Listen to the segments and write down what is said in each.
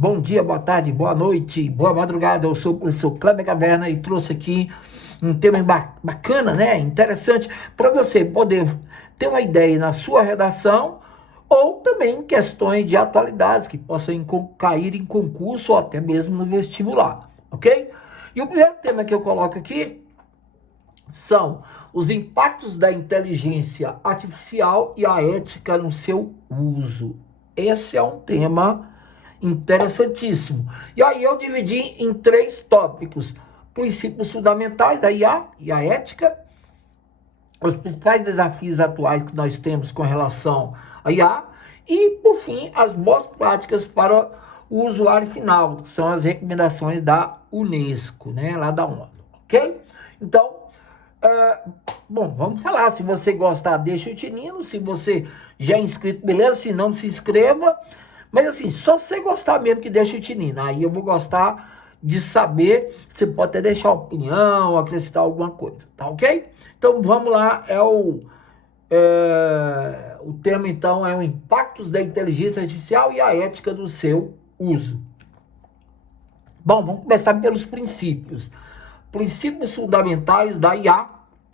Bom dia, boa tarde, boa noite, boa madrugada. Eu sou o professor Kleber Caverna e trouxe aqui um tema bacana, né? Interessante para você poder ter uma ideia na sua redação ou também questões de atualidades que possam cair em concurso ou até mesmo no vestibular, ok? E o primeiro tema que eu coloco aqui são os impactos da inteligência artificial e a ética no seu uso. Esse é um tema interessantíssimo. E aí eu dividi em três tópicos: princípios fundamentais da IA e a ética, os principais desafios atuais que nós temos com relação à IA e, por fim, as boas práticas para o usuário final, que são as recomendações da Unesco, né, lá da ONU, ok? Então, bom, vamos falar. Se você gostar, deixa o sininho. Se você já é inscrito, beleza? Se não, se inscreva. Mas assim, só se você gostar mesmo que deixa o sininho. Aí eu vou gostar de saber. Você pode até deixar opinião, acrescentar alguma coisa, tá ok? Então vamos lá. O tema então é o impactos da inteligência artificial e a ética do seu uso. Bom, vamos começar pelos princípios. Princípios fundamentais da IA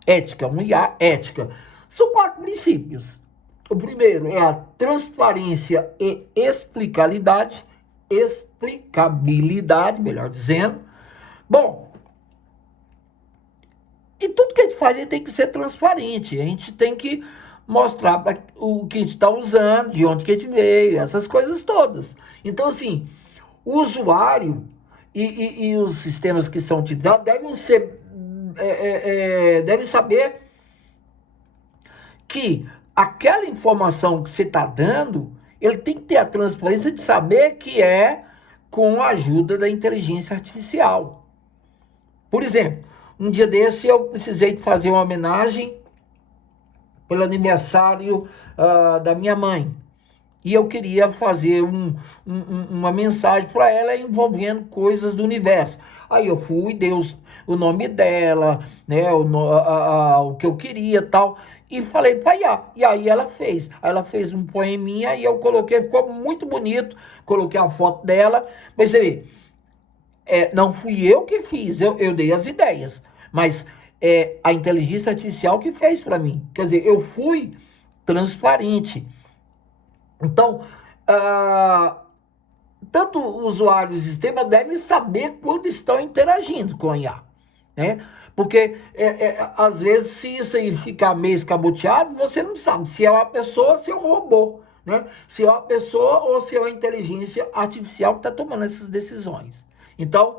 ética, uma IA ética. São 4 princípios. O primeiro é a transparência e explicabilidade, melhor dizendo. Bom, e tudo que a gente faz tem que ser transparente. A gente tem que mostrar para o que a gente está usando, de onde que a gente veio, essas coisas todas. Então, assim, o usuário e os sistemas que são utilizados devem saber que aquela informação que você está dando, ele tem que ter a transparência de saber que é com a ajuda da inteligência artificial. Por exemplo, um dia desse eu precisei de fazer uma homenagem pelo aniversário da minha mãe. E eu queria fazer uma mensagem para ela envolvendo coisas do universo. Aí eu fui, dei o nome dela, né, o que eu queria e tal, e falei para IA. E aí ela fez. Aí ela fez um poeminha e eu coloquei, ficou muito bonito. Coloquei a foto dela. Mas você vê, não fui eu que fiz, eu dei as ideias. Mas a inteligência artificial que fez para mim. Quer dizer, eu fui transparente. Então, tanto usuários e sistema devem saber quando estão interagindo com a IA, né? Porque, às vezes, se isso aí ficar meio escamoteado, você não sabe se é uma pessoa ou se é um robô, né? Se é uma pessoa ou se é uma inteligência artificial que está tomando essas decisões. Então,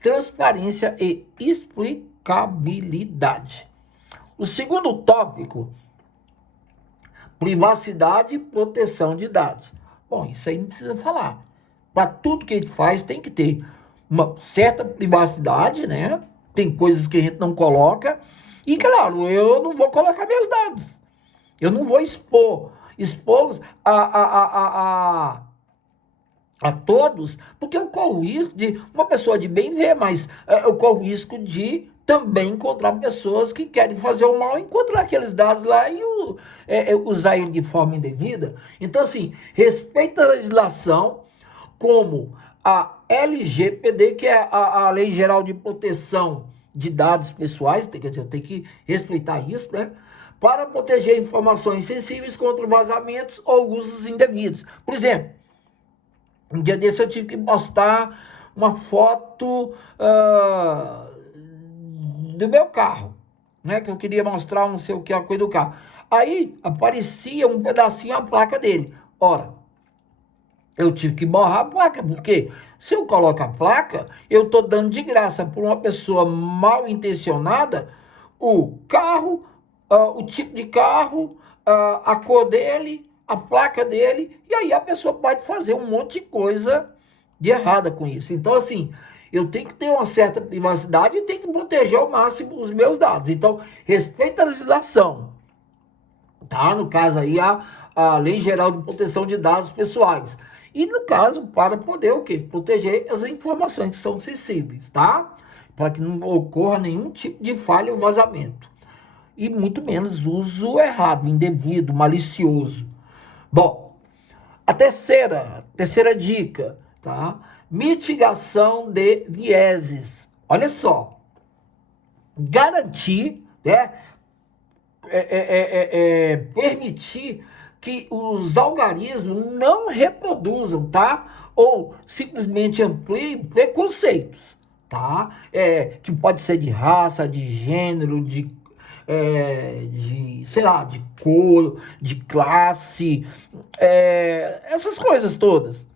transparência e explicabilidade. O segundo tópico: privacidade e proteção de dados. Bom, isso aí não precisa falar. Para tudo que a gente faz tem que ter uma certa privacidade, né? Tem coisas que a gente não coloca. E claro, eu não vou colocar meus dados. Eu não vou expô-los a todos, porque eu corro risco de uma pessoa de bem ver, mas eu corro risco de também encontrar pessoas que querem fazer o mal, encontrar aqueles dados lá e usar ele de forma indevida. Então, assim, respeita a legislação, como a LGPD, que é a Lei Geral de Proteção de Dados Pessoais, quer dizer, eu tenho que respeitar isso, né? Para proteger informações sensíveis contra vazamentos ou usos indevidos. Por exemplo, um dia desse eu tive que postar uma foto do meu carro, né? Que eu queria mostrar não sei o que, a coisa do carro. Aí aparecia um pedacinho a placa dele. Ora, eu tive que borrar a placa, porque se eu coloco a placa, eu estou dando de graça para uma pessoa mal intencionada o carro, o tipo de carro, a cor dele, a placa dele, e aí a pessoa pode fazer um monte de coisa de errada com isso. Então, assim, eu tenho que ter uma certa privacidade e tenho que proteger ao máximo os meus dados. Então, respeita a legislação, tá? No caso aí, a Lei Geral de Proteção de Dados Pessoais. E no caso, para poder o quê? Proteger as informações que são sensíveis, tá? Para que não ocorra nenhum tipo de falha ou vazamento. E muito menos uso errado, indevido, malicioso. Bom, a terceira dica: tá? Mitigação de vieses. Olha só, garantir, né? Permitir que os algarismos não reproduzam, tá? Ou simplesmente ampliem preconceitos, tá? Que pode ser de raça, de gênero, sei lá, de cor, de classe, essas coisas todas.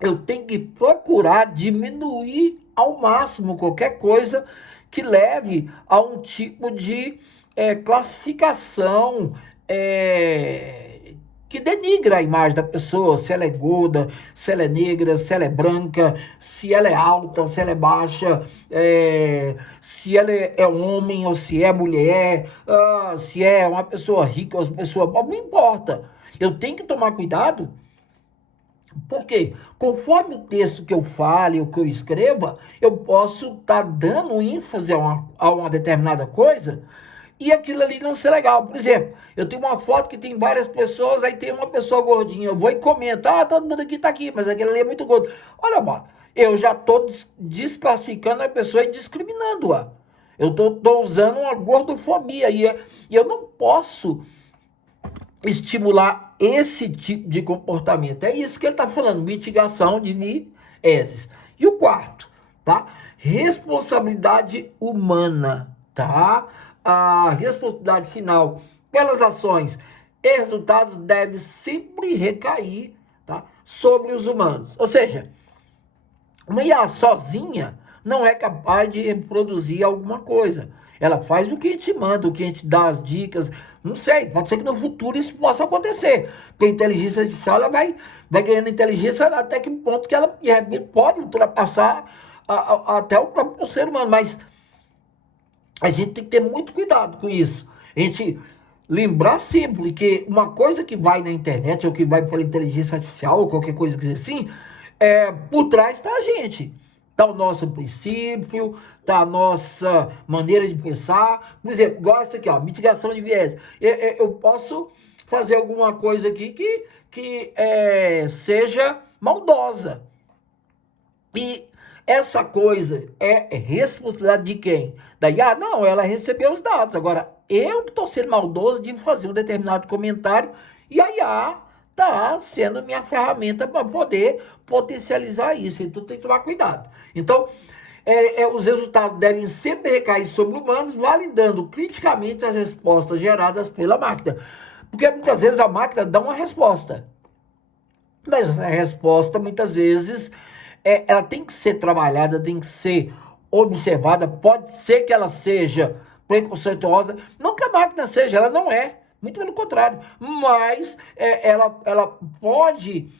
Eu tenho que procurar diminuir ao máximo qualquer coisa que leve a um tipo de classificação que denigra a imagem da pessoa, se ela é gorda, se ela é negra, se ela é branca, se ela é alta, se ela é baixa, se ela é homem ou se é mulher, se é uma pessoa rica ou uma pessoa pobre, não importa. Eu tenho que tomar cuidado, porque conforme o texto que eu fale, o que eu escreva, eu posso estar dando ênfase a uma determinada coisa e aquilo ali não ser legal. Por exemplo, eu tenho uma foto que tem várias pessoas, aí tem uma pessoa gordinha, eu vou e comento, todo mundo aqui tá aqui, mas aquele ali é muito gordo. Olha, mano, eu já estou desclassificando a pessoa e discriminando-a. Eu estou usando uma gordofobia e eu não posso estimular esse tipo de comportamento. É isso que ele está falando, mitigação de vieses. E o quarto, tá? Responsabilidade humana, tá? A responsabilidade final pelas ações e resultados deve sempre recair, tá, sobre os humanos. Ou seja, uma IA sozinha não é capaz de reproduzir alguma coisa. Ela faz o que a gente manda, o que a gente dá as dicas. Não sei, pode ser que no futuro isso possa acontecer. Porque a inteligência artificial ela vai ganhando inteligência até que ponto que ela pode ultrapassar até o próprio ser humano. Mas a gente tem que ter muito cuidado com isso. A gente lembrar sempre que uma coisa que vai na internet ou que vai pela inteligência artificial ou qualquer coisa que seja assim, por trás está a gente. Está o nosso princípio, está a nossa maneira de pensar. Por exemplo, igual isso aqui, ó, mitigação de viés. Eu posso fazer alguma coisa aqui que seja maldosa. E essa coisa é responsabilidade de quem? Da IA? Não, ela recebeu os dados. Agora, eu estou sendo maldoso de fazer um determinado comentário e a IA está sendo minha ferramenta para poder potencializar isso. Então, tem que tomar cuidado. Então, os resultados devem sempre recair sobre humanos, validando criticamente as respostas geradas pela máquina. Porque muitas vezes a máquina dá uma resposta. Mas essa resposta, muitas vezes, ela tem que ser trabalhada, tem que ser observada. Pode ser que ela seja preconceituosa, não que a máquina seja, ela não é, muito pelo contrário, mas ela pode,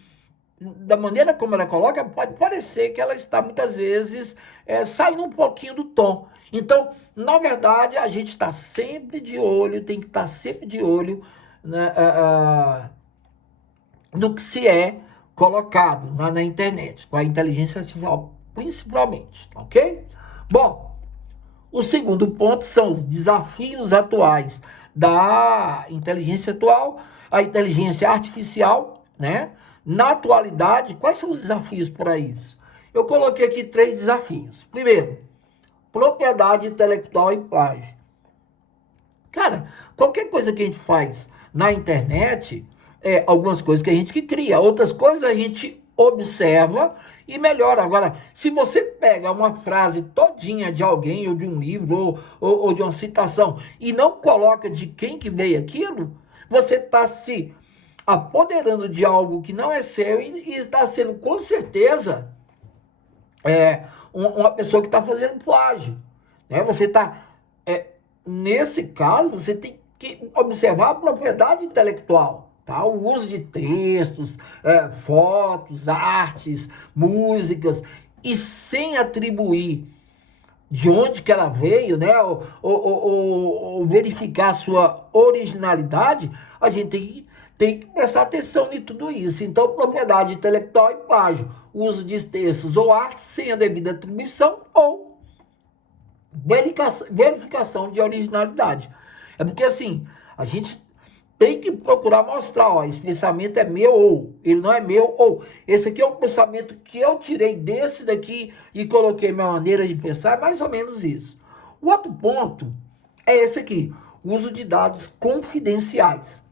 da maneira como ela coloca, pode parecer que ela está muitas vezes saindo um pouquinho do tom. Então, na verdade, a gente está sempre de olho, tem que estar sempre de olho, né, no que se colocado na internet, com a inteligência artificial principalmente, ok? Bom, o segundo ponto são os desafios atuais da inteligência atual, a inteligência artificial, né? Na atualidade, quais são os desafios para isso? Eu coloquei aqui 3 desafios. Primeiro, propriedade intelectual e plágio. Cara, qualquer coisa que a gente faz na internet, algumas coisas que a gente que cria, outras coisas a gente observa e melhora. Agora, se você pega uma frase todinha de alguém, ou de um livro, ou de uma citação, e não coloca de quem que veio aquilo, você está se apoderando de algo que não é seu e está sendo, com certeza, uma pessoa que está fazendo plágio. Né? Você está... nesse caso, você tem que observar a propriedade intelectual, tá? O uso de textos, fotos, artes, músicas, e sem atribuir de onde que ela veio, né? Ou verificar a sua originalidade, a gente tem que prestar atenção em tudo isso. Então, propriedade intelectual e plágio, uso de textos ou artes sem a devida atribuição ou verificação de originalidade. É porque assim, a gente tem que procurar mostrar, ó, esse pensamento é meu, ou ele não é meu, ou esse aqui é um pensamento que eu tirei desse daqui e coloquei minha maneira de pensar, é mais ou menos isso. O outro ponto é esse aqui, o uso de dados confidenciais.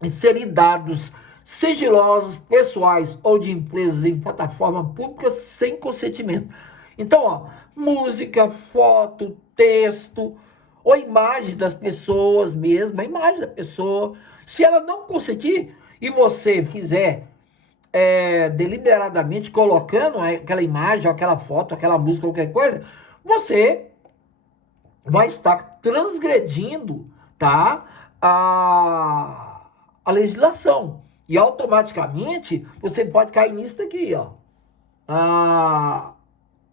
Inserir dados sigilosos, pessoais ou de empresas em plataforma pública sem consentimento. Então, ó, música, foto, texto ou imagem das pessoas mesmo, a imagem da pessoa, se ela não consentir e você fizer deliberadamente colocando aquela imagem, aquela foto, aquela música, qualquer coisa, você vai estar transgredindo, tá, a legislação. E automaticamente você pode cair nisso daqui, ó.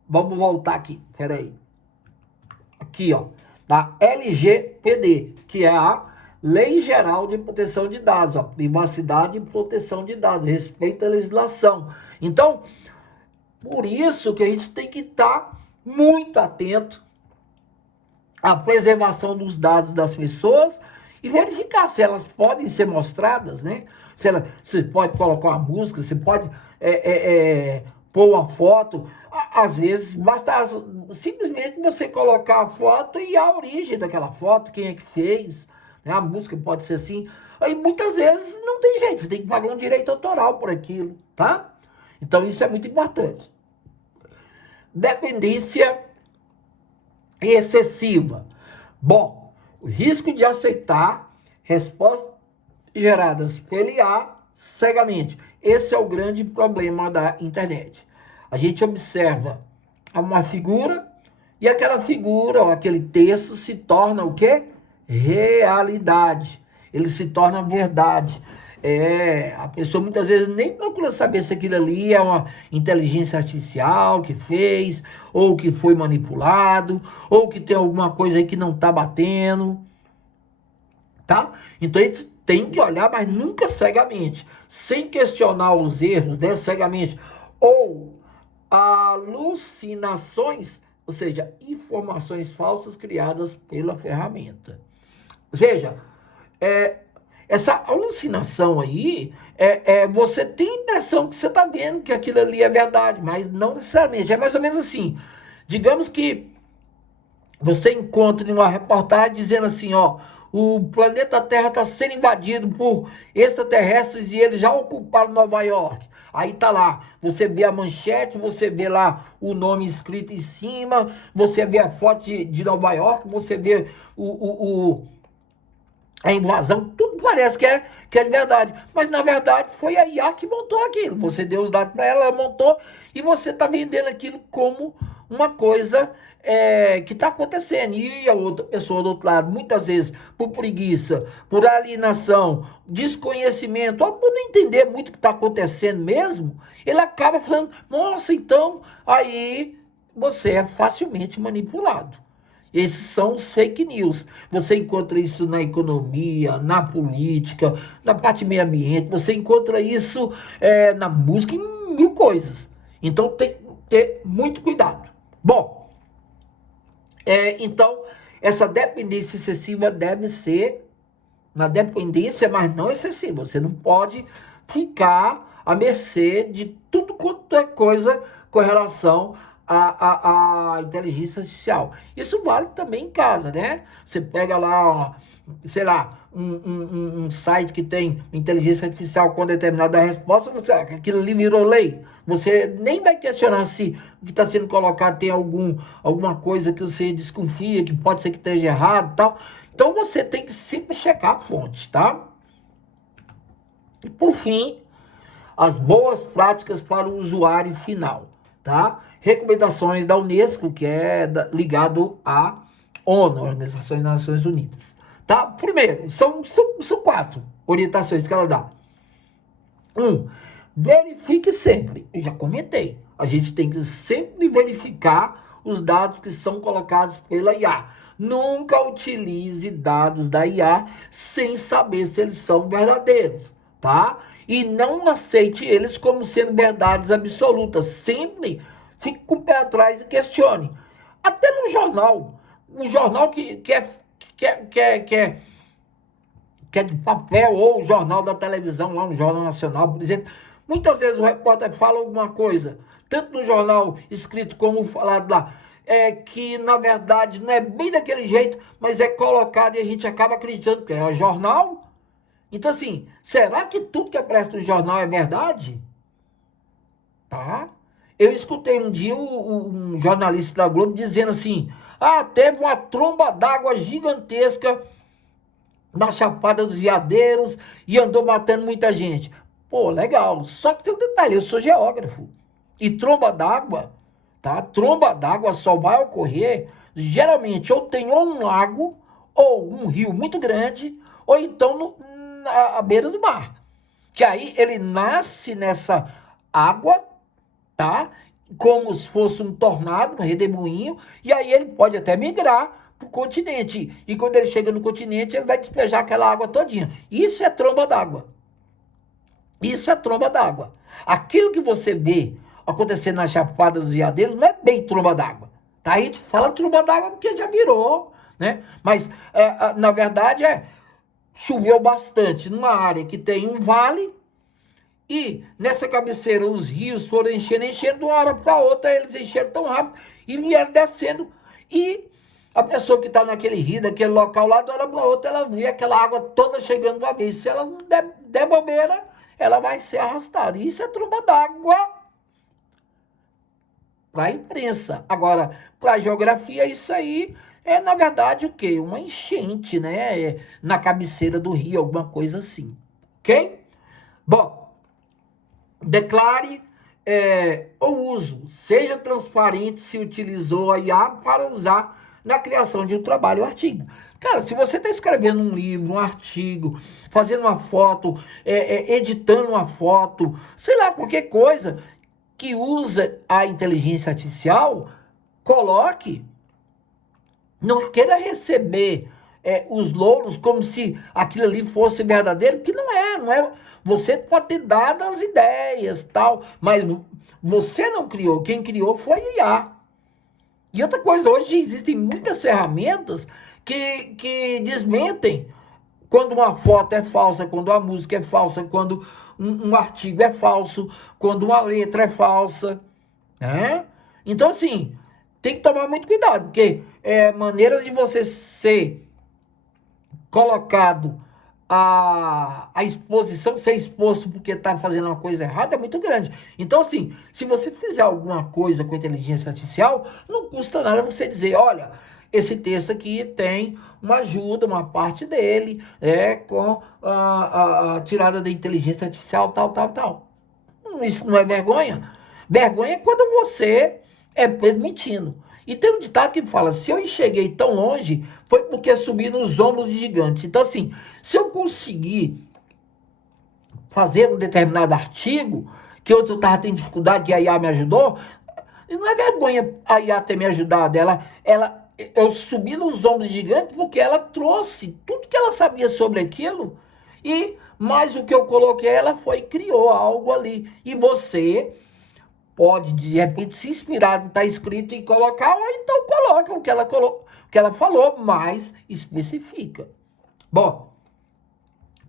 Vamos voltar aqui, peraí. Aqui, ó, da LGPD, que é a Lei Geral de Proteção de Dados, ó, privacidade e proteção de dados, respeito à legislação. Então, por isso que a gente tem que estar muito atento à preservação dos dados das pessoas e verificar se elas podem ser mostradas, né? Você pode colocar uma música, você pode pôr uma foto. Às vezes, basta simplesmente você colocar a foto e a origem daquela foto, quem é que fez, né? A música pode ser assim. Aí, muitas vezes, não tem jeito, você tem que pagar um direito autoral por aquilo, tá? Então, isso é muito importante. Dependência excessiva. Bom, o risco de aceitar respostas geradas pelo IA cegamente. Esse é o grande problema da internet. A gente observa uma figura e aquela figura ou aquele texto se torna o quê? Realidade. Ele se torna verdade. A pessoa muitas vezes nem procura saber se aquilo ali é uma inteligência artificial que fez, ou que foi manipulado, ou que tem alguma coisa aí que não está batendo, tá? Então a gente tem que olhar, mas nunca cegamente, sem questionar os erros, né, cegamente, ou alucinações, ou seja, informações falsas criadas pela ferramenta. Ou seja, essa alucinação aí, você tem a impressão que você está vendo que aquilo ali é verdade, mas não necessariamente. É mais ou menos assim. Digamos que você encontre uma reportagem dizendo assim, ó, o planeta Terra está sendo invadido por extraterrestres e eles já ocuparam Nova York. Aí tá lá, você vê a manchete, você vê lá o nome escrito em cima, você vê a foto de Nova York, você vê a invasão, tudo parece que é de verdade. Mas, na verdade, foi a IA que montou aquilo. Você deu os dados para ela, ela montou, e você está vendendo aquilo como uma coisa que está acontecendo. E a outra pessoa do outro lado, muitas vezes, por preguiça, por alienação, desconhecimento, ou por não entender muito o que está acontecendo mesmo, ele acaba falando, nossa, então, aí você é facilmente manipulado. Esses são os fake news. Você encontra isso na economia, na política, na parte meio ambiente. Você encontra isso na música, em mil coisas. Então tem que ter muito cuidado. Bom, então essa dependência excessiva deve ser na dependência, mas não excessiva. Você não pode ficar à mercê de tudo quanto é coisa com relação a inteligência artificial. Isso vale também em casa, né? Você pega lá, ó, sei lá, um site que tem inteligência artificial com determinada resposta, aquilo ali virou lei. Você nem vai questionar se o que está sendo colocado tem alguma coisa que você desconfia, que pode ser que esteja errado e tal. Então você tem que sempre checar a fonte, tá? E por fim, as boas práticas para o usuário final, tá? Recomendações da Unesco, que é ligado à ONU, Organização das Nações Unidas, tá? Primeiro, são 4 orientações que ela dá. 1, verifique sempre. Eu já comentei. A gente tem que sempre verificar os dados que são colocados pela IA. Nunca utilize dados da IA sem saber se eles são verdadeiros, tá? E não aceite eles como sendo verdades absolutas. Sempre fique com o pé atrás e questione. Até no jornal. Um jornal que que é de papel, ou o jornal da televisão, lá no Jornal Nacional, por exemplo. Muitas vezes o repórter fala alguma coisa, tanto no jornal escrito como falado lá, que na verdade não é bem daquele jeito, mas é colocado e a gente acaba acreditando que é jornal. Então assim, será que tudo que aparece no jornal é verdade? Tá? Eu escutei um dia um jornalista da Globo dizendo assim, teve uma tromba d'água gigantesca na Chapada dos Veadeiros e andou matando muita gente. Pô, legal. Só que tem um detalhe, eu sou geógrafo. E tromba d'água, tá? Tromba d'água só vai ocorrer, geralmente, ou tem ou um lago, ou um rio muito grande, ou então à beira do mar. Que aí ele nasce nessa água, tá? Como se fosse um tornado, um redemoinho, e aí ele pode até migrar para o continente. E quando ele chega no continente, ele vai despejar aquela água todinha. Isso é tromba d'água. Isso é tromba d'água. Aquilo que você vê acontecendo na Chapada dos Veadeiros não é bem tromba d'água. Tá? A gente fala tromba d'água porque já virou, né? Mas, na verdade, choveu bastante numa área que tem um vale, e nessa cabeceira os rios foram enchendo de uma hora para outra, eles encheram tão rápido e vieram descendo. E a pessoa que está naquele rio, naquele local lá, de uma hora para outra, ela vê aquela água toda chegando uma vez. Se ela não der bobeira, ela vai ser arrastada. Isso é tromba d'água para a imprensa. Agora, para a geografia, isso aí é, na verdade, o quê? Uma enchente, né? Na cabeceira do rio, alguma coisa assim. Ok? Bom, declare o uso. Seja transparente se utilizou a IA para usar na criação de um trabalho ou artigo. Cara, se você está escrevendo um livro, um artigo, fazendo uma foto, editando uma foto, sei lá, qualquer coisa que usa a inteligência artificial, coloque. Não queira receber os louros como se aquilo ali fosse verdadeiro, que não é. Você pode ter dado as ideias, tal, mas você não criou. Quem criou foi o IA. E outra coisa, hoje existem muitas ferramentas que desmentem quando uma foto é falsa, quando a música é falsa, quando um artigo é falso, quando uma letra é falsa, né? Então, assim, tem que tomar muito cuidado, porque maneiras de você ser colocado a exposição, ser exposto porque está fazendo uma coisa errada é muito grande. Então, assim, se você fizer alguma coisa com inteligência artificial, não custa nada você dizer, olha, esse texto aqui tem uma ajuda, uma parte dele, com a tirada da inteligência artificial, tal. Isso não é vergonha? Vergonha é quando você é permitindo. E tem um ditado que fala, se eu enxerguei tão longe, foi porque subi nos ombros de gigantes. Então, assim, se eu conseguir fazer um determinado artigo, que eu estava tendo dificuldade e a IA me ajudou, não é vergonha a IA ter me ajudado. Eu subi nos ombros de gigantes porque ela trouxe tudo que ela sabia sobre aquilo, e mais o que eu coloquei, ela foi e criou algo ali. E você pode, de repente, se inspirar no que está escrito e colocar, ou então coloca o que ela falou, mas especifica. Bom,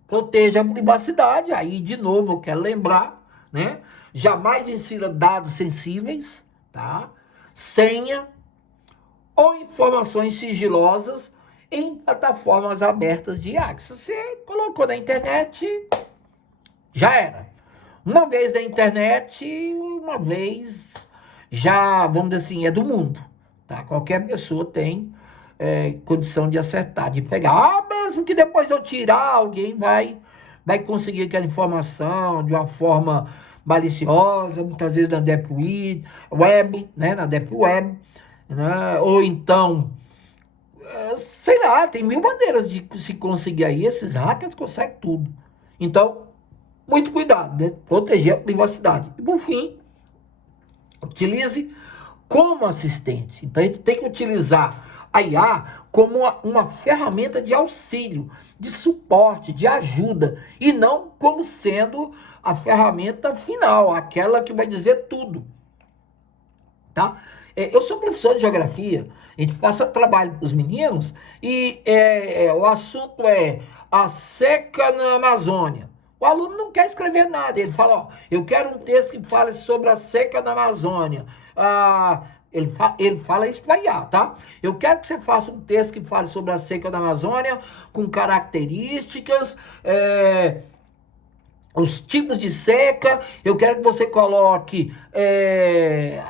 proteja a privacidade. Aí, de novo, eu quero lembrar, né? Jamais insira dados sensíveis, tá? Senha ou informações sigilosas em plataformas abertas de IA. Se você colocou na internet, já era. Uma vez na internet, uma vez já, vamos dizer assim, é do mundo. Tá? Qualquer pessoa tem condição de acertar, de pegar. Mesmo que depois eu tirar, alguém vai conseguir aquela informação de uma forma maliciosa, muitas vezes na Deep Web, né? Na Deep Web, né? Ou então, sei lá, tem mil maneiras de se conseguir aí. Esses hackers conseguem tudo. Então, muito cuidado, né? Proteger a privacidade. E por fim, utilize como assistente. Então a gente tem que utilizar a IA como uma ferramenta de auxílio, de suporte, de ajuda, e não como sendo a ferramenta final, aquela que vai dizer tudo. Tá? Eu sou professor de geografia, a gente passa trabalho para os meninos e o assunto é a seca na Amazônia. O aluno não quer escrever nada, ele fala, ó, eu quero um texto que fale sobre a seca na Amazônia. Ele fala isso para IA, tá? Eu quero que você faça um texto que fale sobre a seca da Amazônia, com características, os tipos de seca. Eu quero que você coloque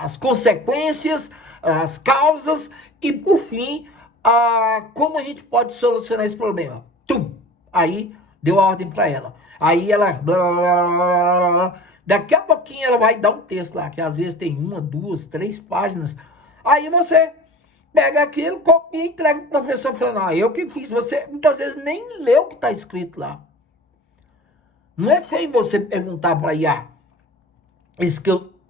as consequências, as causas e, por fim, como a gente pode solucionar esse problema. Tum! Aí deu a ordem para ela. Aí ela... Daqui a pouquinho ela vai dar um texto lá, que às vezes tem 1, 2, 3 páginas. Aí você pega aquilo, copia e entrega pro professor falando, eu que fiz. Você muitas vezes nem leu o que está escrito lá. Não é feio você perguntar para IA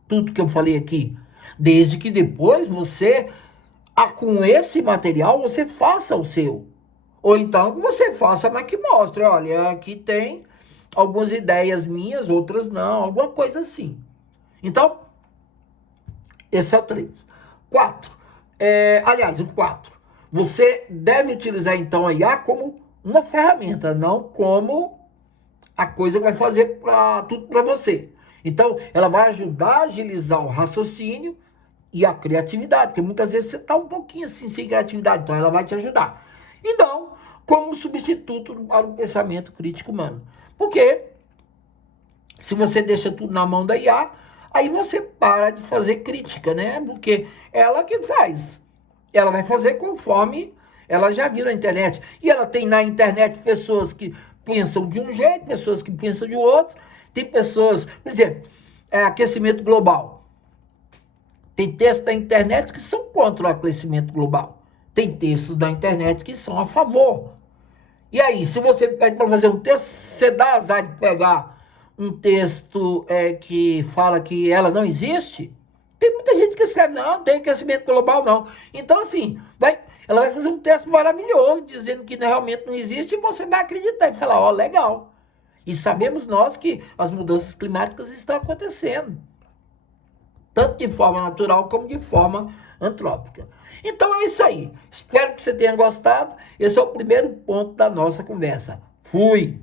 tudo que eu falei aqui. Desde que depois você, com esse material, você faça o seu. Ou então que você faça, mas que mostre, olha, aqui tem algumas ideias minhas, outras não, alguma coisa assim. Então, esse é o 3. 4. Aliás, o 4. Você deve utilizar, então, a IA como uma ferramenta, não como a coisa que vai fazer tudo para você. Então, ela vai ajudar a agilizar o raciocínio e a criatividade, porque muitas vezes você está um pouquinho assim, sem criatividade, então ela vai te ajudar. E não como um substituto para o pensamento crítico humano. Porque se você deixa tudo na mão da IA, aí você para de fazer crítica, né? Porque ela que faz. Ela vai fazer conforme ela já viu na internet. E ela tem na internet pessoas que pensam de um jeito, pessoas que pensam de outro. Tem pessoas, por exemplo, aquecimento global. Tem textos da internet que são contra o aquecimento global. Tem textos da internet que são a favor. E aí, se você pede para fazer um texto, você dá azar de pegar um texto que fala que ela não existe? Tem muita gente que escreve, não tem aquecimento global, não. Então, assim, ela vai fazer um texto maravilhoso, dizendo que realmente não existe, e você vai acreditar e falar, ó, legal. E sabemos nós que as mudanças climáticas estão acontecendo. Tanto de forma natural como de forma antrópica. Então é isso aí. Espero que você tenha gostado. Esse é o primeiro ponto da nossa conversa. Fui!